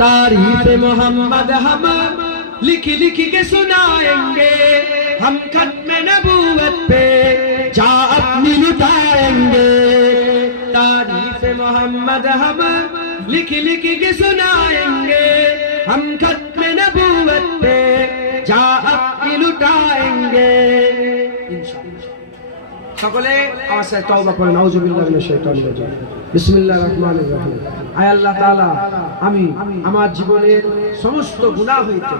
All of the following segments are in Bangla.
तारीफ मोहम्मद हम लिख लिख के सुनाएंगे, हम खत्म नबूवत पे जा अपनी लुटाएंगे। तारीफ मोहम्मद हम लिख लिख के सुनाएंगे, हम खत्म नबूवत पे जा अपनी लुटाएंगे। সকলে আমার সাথে তওবা করেন। আউযুবিল্লাহি মিনাশ শাইতানির রাজিম। বিসমিল্লাহির রহমানির রহিম। আয় আল্লাহ তাআলা, আমি আমার জীবনের সমস্ত গুনাহ হইতে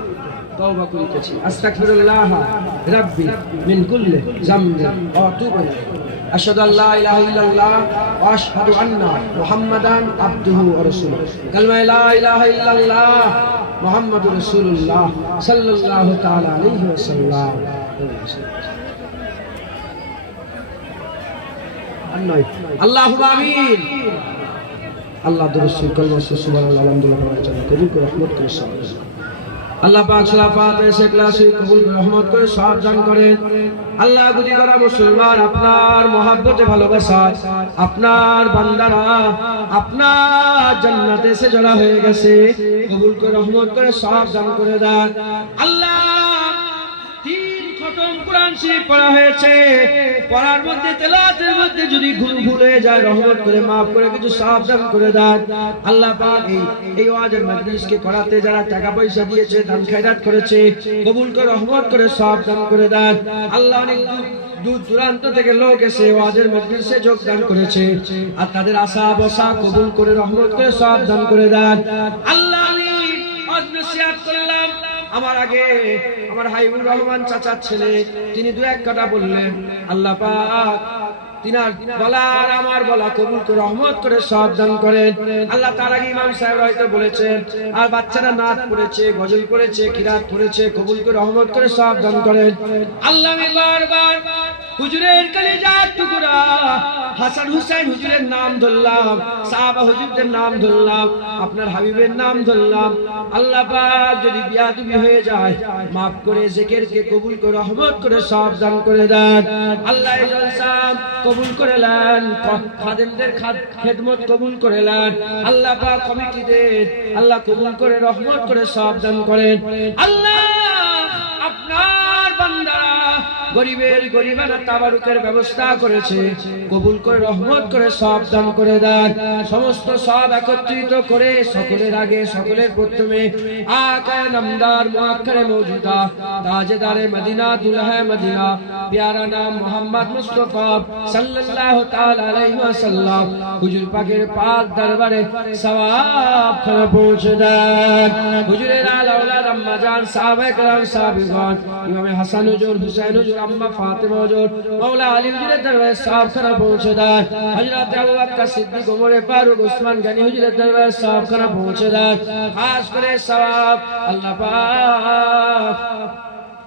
তওবা করিতেছি। আস্তাগফিরুল্লাহ রাব্বি মিন কুল্লি যামবি ওয়া আতুবু ইলাইহি। আশহাদু আল্লা ইলাহা ইল্লাল্লাহ ওয়া আশহাদু আন্না মুহাম্মাদান আবদুহু ওয়া রাসূলুহু। কালিমা লা ইলাহা ইল্লাল্লাহ মুহাম্মাদুর রাসূলুল্লাহ সাল্লাল্লাহু তাআলা আলাইহি ওয়াসাল্লাম। আল্লাহুম্মা আমিন। আল্লাহ রাসূল কলমা সুবহানাল্লাহ আলহামদুলিল্লাহ পড়ার জন্য কবুল করে রহমত করে সাহায্য। আল্লাহ পাক সালাফাতে ইখলাসে কবুল করে রহমত করে সাহায্য দান করেন। আল্লাহ গুজি করা মুসলমান আপনার মহব্বতে ভালোবাসায় আপনার বান্দারা আপনার জান্নাতে এসে জড়া হয়ে গেছে, কবুল করে রহমত করে সাহায্য দান করে দেন। আল্লাহ কুরআন শরীফ পড়া হয়েছে, পড়ার মধ্যে তেলাওয়াতের মধ্যে যদি ভুল হয়ে যায় রহমত করে maaf করে কিছু সাবধান করে দেন। আল্লাহ পাক এই ওয়াজের মজলিসকে করাতে যারা টাকা পয়সা দিয়েছে, দান খয়রাত করেছে, কবুল করে রহমত করে সাবধান করে দেন। আল্লাহ অনেক দূর দূরান্ত থেকে লোক এসে ওয়াজের মজলিসে যোগদান করেছে, আর তাদের আশা বসা কবুল করে রহমত করে সাবধান করে দেন। আল্লাহ আমি আজ নসিহত করলাম, আমার আগে আমার হাইবুর রহমান চাচার ছেলে তিনি দু এক কথা বললেন। আল্লাহ পাক তিনার বলা আর আমার বলা কবুল করে রহমত করে সাবধান করেন। আল্লাহ তার আগে ইমাম সাহেব হয়তো বলেছেন, আর বাচ্চারা নাচ পড়েছে, গজল করেছে, কিরাত পড়েছে, কবুল করে রহমত করে সাবধান করেন। আল্লাহ আমি বারবার হুজুরের কলিজার টুকরা হাসান হুসাইন হুজুরের নাম ধরলাম, সাহাবা হুজুরদের নাম ধরলাম, আপনার হাবিবের নাম ধরলাম। আল্লাহ পাক যদি বিয়াদবি হয়ে যায় maaf করে জিকিরকে কবুল করে রহমত করে সাবধান করে দেন। আল্লাহ এই জলসা কবুল করে নেন, খাদেমদের খেদমত কবুল করে নেন। আল্লাহ পাক কমিটিদের আল্লাহ কবুল করে রহমত করে সাবধান করেন। আল্লাহ আপনার বান্দা গরিবের গরিবানা তাবারুকের ব্যবস্থা করেছে, কবুল করে রহমত করে সাবধান করে দেন। সমস্ত সব একত্রিত করে সকলের আগে সকলের প্রথমে আকায়ে নামদার মুআক্কারে মওজুদা তাজেদারে মদিনা দুলহা মদিনা প্যারা নাম মোহাম্মদ মুস্তাফা সাল্লাল্লাহু তাআলা আলাইহি ওয়াসাল্লাম হুজুর পাকের পাক দরবারে সওয়াব খানা পৌঁছে দেন। হুজুরের আলা আওলাদ আম্মা জান সাহাবায়ে কেরাম সাহাবীগণ ইমাম হাসান হুজুর, হুসাইন হুজুর, আম্মা ফাতেমা হুজুর, মাওলা আলী হুজুরের দরবারে সওয়াব খানা পৌঁছে দেন। হযরত আবু বকর সিদ্দিক, ওমর ফারুক, ওসমান গনি হুজুরের দরবারে সওয়াব খানা পৌঁছে দেন। খাস করে সওয়াব আল্লাহ পাক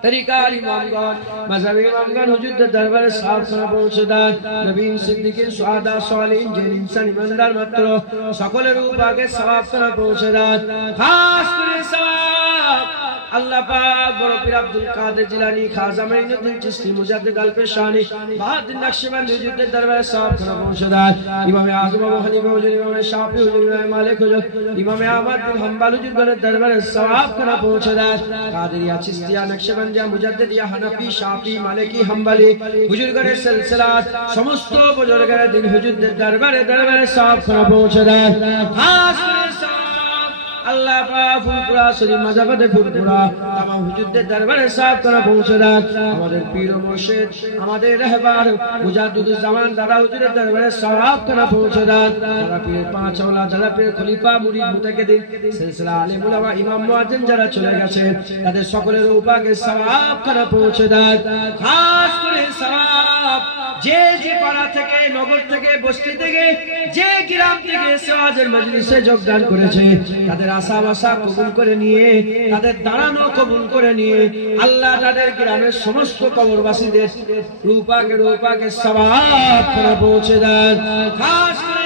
তরিকার ইমামগণ, মাযহাবী ইমামগণ হুজুরদের দরবারে সওয়াব খানা পৌঁছে দেন। নবী সিদ্দিকিন, সুহাদা, সালিহিন, যে ইনসান ইমানদার মাত্র সকলের উপরে সওয়াব খানা পৌঁছে দেন। খাস করে সওয়াব আল্লাহ পাক বড় পীর আব্দুল কাদের জিলানী, খাজা মাইনুদ্দিন চিশতি, মুজাদ্দিদ আল পেশানি, বাহাউদ্দিন নকশবন্দি হুজুরদের দরবারে সওয়াব খানা পৌঁছে দেন। ইমাম আযম আবু হানিফা হুজুর, ইমাম শাফি হুজুর, ইমাম মালিক হুজুর, ইমাম আহমদ বিন হাম্বল হুজুরদের দরবারে সওয়াব খানা পৌঁছে দেন। কাদেরিয়া, চিশতিয়া, নকশবন্দিয়া, মুজাদ্দিদিয়া, হানাফি, শাফি, মালিকি, হাম্বলি হুজুরগণের সিলসিলা সমস্ত বুজুর্গের দিন হুজুরদের দরবারে সওয়াব খানা পৌঁছে দেন। খাস করে আল্লাহ পাক ফুলপুরা শরীফ মাজাবাদে ফুলপুরা তামাম হুজুরদের দরবারে সওয়াব খানা পৌঁছে দেন। আমাদের পীর ও মুর্শিদ, আমাদের রাহবার মুজাদ্দিদুজ জামান দাদা হুজুরের দরবারে সওয়াব খানা পৌঁছে দেন। যারা পীর পাঁচ ওয়ালা, যারা পীর খলিফা, মুরিদ, মুতাকিদিন, সিলসিলা আলিম উলামা, ইমাম মুয়াজ্জিন যারা চলে গেছেন তাদের সকলের উপরে সওয়াব খানা পৌঁছে দেন। খাস করে সওয়াব যে যে পাড়া থেকে, নগর থেকে, বস্তি থেকে, যে গ্রাম থেকে ওয়াজের মজলিসে যোগদান করেছে তাদের আশা বাসা কবুল করে নিয়ে, তাদের দাঁড়ানো কবুল করে নিয়ে আল্লাহ তাদের গ্রামের সমস্ত কবরবাসীদের রূপাকে সওয়াব খানা পৌঁছে দেন। খাস করে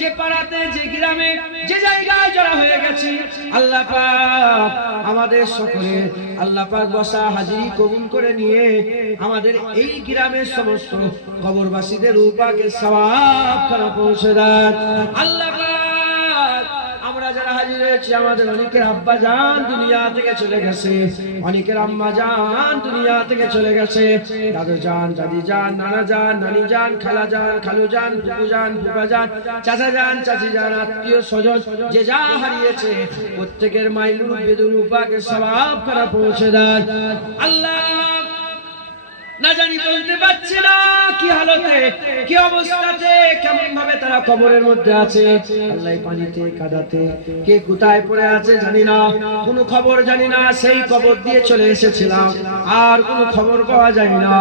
যে পাড়াতে, যে গ্রামে, যে জায়গায় যারা হয়ে গেছে আল্লাহ পাক আমাদের সকলে আল্লাহ পাক বসা হাজিরি কবুল করে নিয়ে আমাদের এই গ্রামের সমস্ত কবরবাসীদের রূপাকে সওয়াব খানা পৌঁছে দেন। আল্লাহ পাক আমরা যারা হাজির হয়েছে আমাদের অনেকের আব্বা জান দুনিয়া থেকে চলে গেছে, অনেকের আম্মা জান দুনিয়া থেকে চলে গেছে, দাদু জান, দাদি জান, নানা জান, নানি জান, খালা জান, খালু জান, ফুপু জান, ফুপা জান, চাচা জান, চাচি জান, আত্মীয় স্বজন যে যা হারিয়েছে প্রত্যেকের মাইল বেদুর উপাকে সওয়াব করা পৌঁছে দেন আল্লাহ। না জানি বলতে পারছি না কি হালতে, কি অবস্থাতে, কেমন ভাবে তারা কবরের মধ্যে আছে। আল্লাহ পানিতে কাদাতে কে কোথায় পড়ে আছে জানি না, কোনো খবর জানি না। সেই কবর দিয়ে চলে এসেছিলাম, আর কোনো খবর পাওয়া যায় না।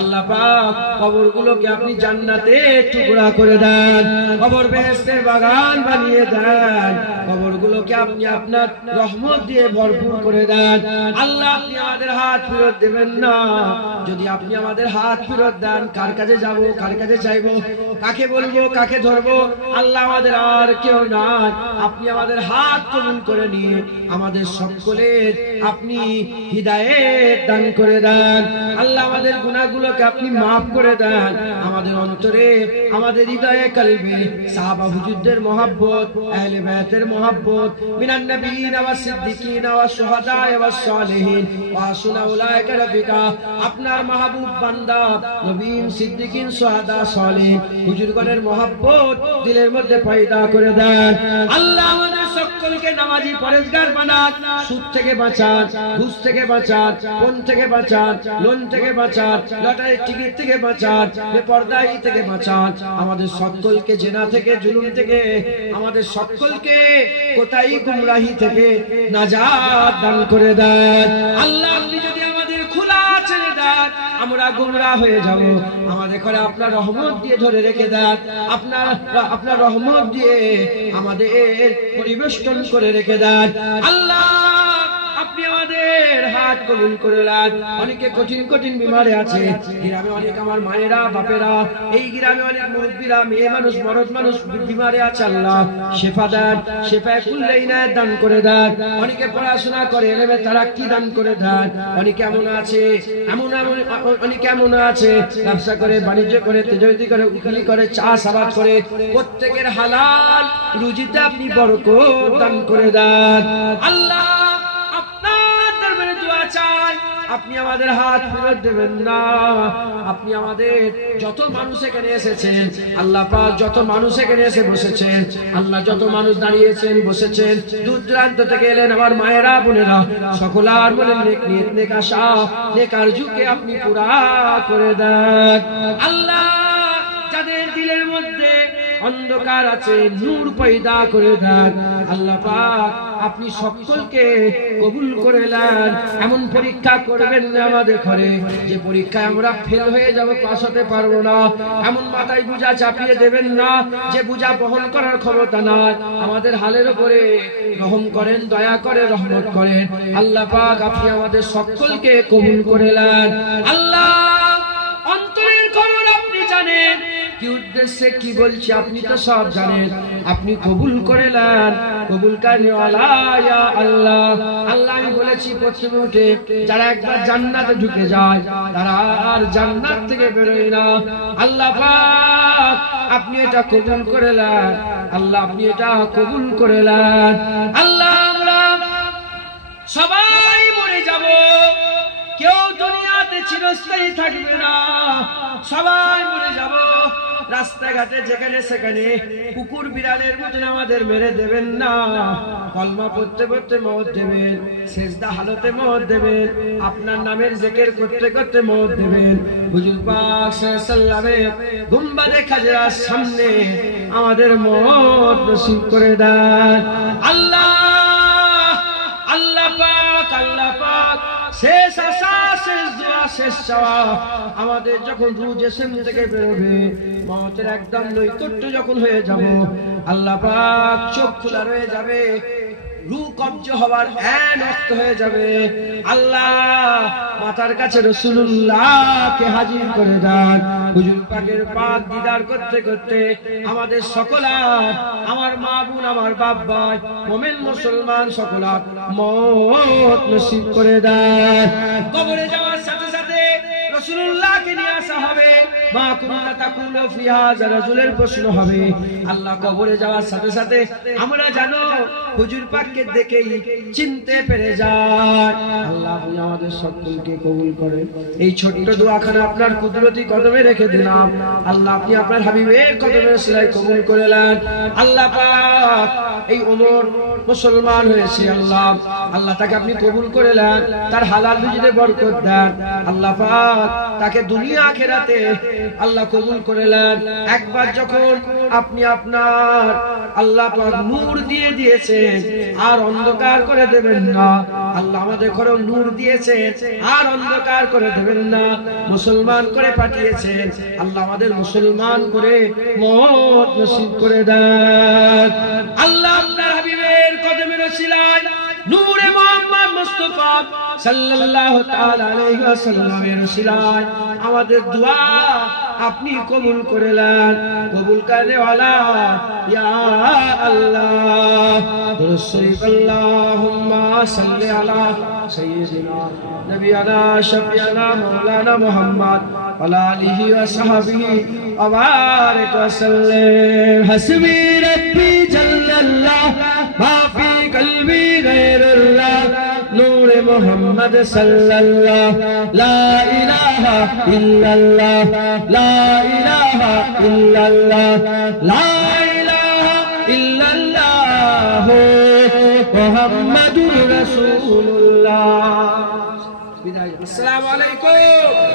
আল্লাহ পাক কবরগুলোকে আপনি জান্নাতে টুকরা করে দেন, কবর বেহেশতের বাগান বানিয়ে দেন, কবরগুলোকে আপনি আপনার রহমত দিয়ে ভরপুর করে দেন আল্লাহ। আপনি আমাদের হাত ফেরত দেবেন না। যদি আপনি আমাদের হাত ফেরত দেন, কার কাছে যাব, কার কাছে চাইবো, কাকে বলবো, কাকে ধরবো? আল্লাহ আমাদের আর কেউ নাই। আপনি আমাদের হাত কবুল করে নিয়ে আমাদের সকলের আপনি হিদায়েত দান করে দেন আল্লাহ। আমাদের গুনাহগুলোকে আপনি মাফ করে দেন। আমাদের অন্তরে, আমাদের হৃদয়ে, কলবে সাহাবা হুজুরদের মহব্বত, আহলে বায়তের মহব্বত, মিনান নবিয়িন ওয়া সিদ্দিকিন ওয়া শুহাদা ওয়া সালিহিন ওয়া হাসুনা উলাইকা রাফিকা। আপনার মাহবুব বান্দা নবীন, সিদ্দিকিন, শুহাদা, সালিহিন হুজুরগণের মহব্বত দিলের মধ্যে পয়দা করে দেন আল্লাহ। আমাদের সকলকে নামাজি পরেজগার বানান, সুদ থেকে বাঁচান, ঘুষ থেকে বাঁচান, কোন থেকে বাঁচান, লোন থেকে বাঁচান, লটারির টিকিট থেকে বাঁচান, বেপরদাহি থেকে বাঁচান। আমাদের সকলকে জেনা থেকে, জুলুম থেকে, আমাদের সকলকে কোথায় গুমরাহি থেকে নাজাত দান করে দেন আল্লাহ। আপনি যদি আমাদের খোলা ছেড়ে দেন, আমরা গুমরাহ হয়ে যাব। আমাদের ঘরে আপনার রহমত দিয়ে ধরে রেখে দেন, আপনার রহমত দিয়ে আমাদের পরিবেষ্টন করে রেখে দেন আল্লাহ। আপনি আমাদের হাত কবুল করে নেন। অনেকে কঠিন কঠিন বিমারে আছে, গ্রামে অনেক আমার মায়েরা, বাপেরা, এই গ্রামে অনেক মুরব্বীরা, মেয়ে মানুষ, মরদ মানুষ বিমারে আছে আল্লাহ। শেফা দেন, শেফায়ে কুল্লে ইনায়াত দান করে দেন। অনেকে পড়াশোনা করে, এলেমে তারাক্কি দান করে দেন। অনেকে এমন আছে, অনেকে এমন আছে ব্যবসা করে, বাণিজ্য করে, তেজস্বী করে, উকিলি করে, চাষাবাদ করে, প্রত্যেকের হালাল রুজিতে আপনি বরকত দান করে দেন আল্লাহ। আপনি আমাদের হাত ফেরত দেবেন না। আপনি আমাদের যত মানুষ এখানে এসেছেন আল্লাহ পাক, যত মানুষ এখানে এসে বসেছেন আল্লাহ, যত মানুষ দাঁড়িয়েছেন, বসেছেন, দূর দূরান্ত থেকে এলেন আমার মায়েরা, বোনেরা, সকলার মনে নেক নিয়ত, নেক আশা, নেক আরজুকে আপনি পুরা করে দেন আল্লাহ। যাদের দিলের মধ্যে অন্ধকার আছে নূর পয়দা করে দেন আল্লাহ পাক। আপনি সকলকে কবুল করে নেন। এমন পরীক্ষা করবেন না আমাদের ঘরে যে পরীক্ষায় আমরা ফেল হয়ে যাব, পাস হতে পারবো না। এমন মাথায় বোঝা চাপিয়ে দেবেন না যে বোঝা বহন করার ক্ষমতা নাই। আমাদের হালের উপরে রহম করেন, দয়া করে, রহমত করেন আল্লাহ পাক। আপনি আমাদের সকলকে কবুল করে নেন আল্লাহ। অন্তরের খবর আপনি জানেন, কি উদ্দেশ্যে কি বলছি আপনি তো সব জানেন। আপনি কবুল করে নেন, কবুল কারনেওয়ালা ইয়া আল্লাহ। আল্লাহ আমি বলেছি প্রথমে উঠে, যারা একবার জান্নাতে ঢুকে যায় তারা আর জান্নাত থেকে বেরোয় না আল্লাহ পাক। আপনি এটা কবুল করে নেন আল্লাহ, আপনি এটা কবুল করে নেন আল্লাহ। আমরা সবাই মরে যাব, কেউ দুনিয়াতে চিরস্থায়ী থাকবে না, সবাই মরে যাব। রাস্তাঘাটে যেখানে সেখানে কুকুর বিড়ালের মতন আমাদের মেরে দেবেন না। কলমা পড়তে পড়তে মওত দেবেন, সেজদা হালতে মওত দেবেন, আপনার নামের জিকির করতে করতে মওত দেবেন। হুজুর পাক সাল্লাল্লাহু গুম্বাদে খাজরার সামনে আমাদের মওত নসিব করে দেন আল্লাহ। আল্লাহ পাক, আল্লাহ পাক, শেষ আশা, শেষ দোয়া, শেষ চাওয়া, আমাদের যখন রূহ জিসম থেকে বেরোবে, মওতের একদম নৈকট্য যখন হয়ে যাব, আল্লাহ পাক চোখ খোলা রয়ে যাবে, রূহ কবজ হওয়ার এন ওয়াক্ত হয়ে যাবে, আল্লাহ মাথার কাছে রাসূলুল্লাহকে হাজির করে দেন। হুজুর পাকের পাক দিদার করতে করতে আমাদের সকলার, আমার মা বোন, আমার বাপ ভাই, মুমিন মুসলমান সকলার মওত নসিব করে দেন। কবরে যাওয়ার সাথে সাথে রাসূলুল্লাহকে নিয়ে আসা হবে। মা কুনতা তাকুলু ফি হাযা রাজুলের প্রশ্ন হবে। আল্লাহ কবরে যাওয়ার সাথে সাথে আমরা জানো হুজুর পাককে দেখেই চিনতে পেরে যায়। আল্লাহ আপনি আমাদের সকলকে কবুল করেন। এই ছোট্ট দোয়াখানা আপনার কুদরতি কদমে রেখে দিলাম। আল্লাহ আপনি আপনার হাবিবের কদমের সিলাই কবুল করে নেন। আল্লাহ পাক এই ওমর মুসলমান হয়েছে, আল্লাহ আল্লাহ তাকে আপনি কবুল করে নেন, তার হালাল রুজিতে বরকত দেন। আল্লাহ পাক তাকে দুনিয়া আখিরাতে আল্লাহ কবুল করে নেন। একবার যখন আপনি আপনার আল্লাহ পাক নূর দিয়ে দিয়েছেন আর অন্ধকার করে দেবেন না। আল্লাহ আমাদের ঘরে নূর দিয়েছেন আর অন্ধকার করে দেবেন না। মুসলমান করে পাঠিয়েছেন, আল্লাহ আমাদের মুসলমান করে মওত নসিব করে দেন। আল্লাহ আপনার হাবিবের কদমের ওসিলায় নূরে মুহাম্মদ মুস্তাফা সাল্লাল্লাহু তাআলা আলাইহি ওয়াসাল্লামের ওসিলায় আমাদের দোয়া আপনি কবুল করে নেন। কবুল করনে ওয়ালা ইয়া আল্লাহ। দুরূদ শরীফ আল্লাহুম্মা সাল্লি আলা সাইয়্যিদিনা নবিয়ানা শাফিয়ানা মাওলানা মুহাম্মদ ওয়া আলিহি ওয়া সাহবিহি ওয়া বারিক ওয়া সাল্লিম। হাসবি রাব্বি জাল্লাল্লাহ মা ফি কলবি গায়রুল্লাহ নূরে মুহাম্মদ সাল্লাল্লাহ লা ইলাহা ইল্লাল্লাহ লা ইলাহা ইল্লাল্লাহ লা ইলাহা ইল্লাল্লাহ মুহাম্মাদুর রাসূলুল্লাহ। বিদায়। আসসালামু আলাইকুম।